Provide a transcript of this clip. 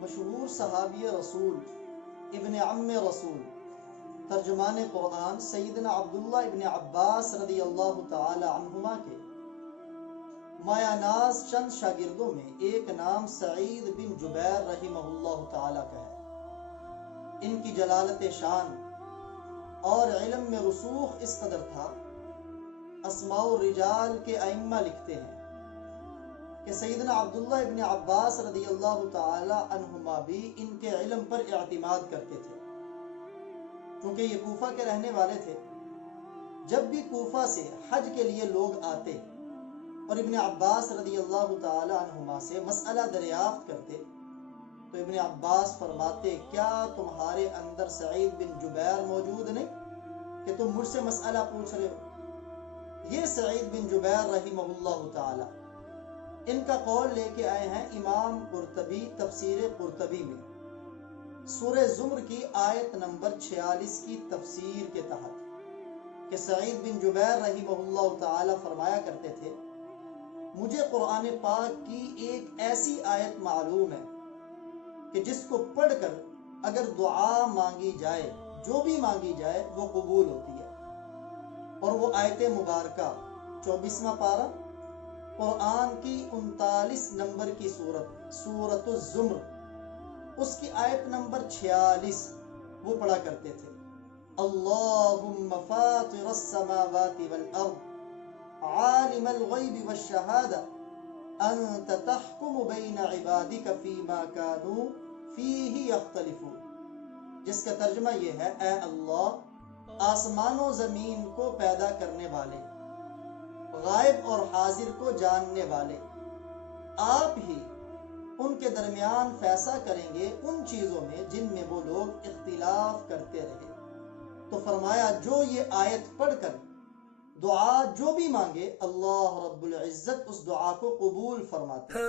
مشہور صحابی رسول ابن عم رسول ترجمان قرآن سیدنا عبداللہ ابن عباس رضی اللہ تعالی عنہما کے مایہ ناز چند شاگردوں میں ایک نام سعید بن جبیر رحمہ اللہ تعالی کا ہے۔ ان کی جلالت شان اور علم میں رسوخ اس قدر تھا، اسماء الرجال کے ائمہ لکھتے ہیں کہ سیدنا عبداللہ ابن عباس رضی اللہ تعالی عنہما بھی ان کے علم پر اعتماد کرتے تھے، کیونکہ یہ کوفہ کے رہنے والے تھے۔ جب بھی کوفہ سے حج کے لیے لوگ آتے اور ابن عباس رضی اللہ تعالی عنہما سے مسئلہ دریافت کرتے تو ابن عباس فرماتے، کیا تمہارے اندر سعید بن جبیر موجود نہیں کہ تم مجھ سے مسئلہ پوچھ رہے ہو؟ یہ سعید بن جبیر رحمہ اللہ تعالی ان کا قول لے کے آئے ہیں امام قرطبی تفسیر قرطبی میں سورہ زمر کی آیت نمبر 46 کی تفسیر کے تحت کہ سعید بن جبیر رحمہ اللہ تعالی فرمایا کرتے تھے، مجھے قرآن پاک کی ایک ایسی آیت معلوم ہے کہ جس کو پڑھ کر اگر دعا مانگی جائے، جو بھی مانگی جائے وہ قبول ہوتی ہے، اور وہ آیت مبارکہ 24واں پارہ قرآن کی 39 نمبر کی سورۃ الزمر، اس کی آیت نمبر 46 وہ پڑھا کرتے تھے، اللہم فاطر السماوات والارض عالم الغیب والشہادہ انت تحکم بین عبادک فیما کانوا فیہ یختلفون، جس کا ترجمہ یہ ہے، اے اللہ آسمان و زمین کو پیدا کرنے والے، غائب اور حاضر کو جاننے والے، آپ ہی ان کے درمیان فیصلہ کریں گے ان چیزوں میں جن میں وہ لوگ اختلاف کرتے رہے۔ تو فرمایا جو یہ آیت پڑھ کر دعا جو بھی مانگے اللہ رب العزت اس دعا کو قبول فرماتے ہیں۔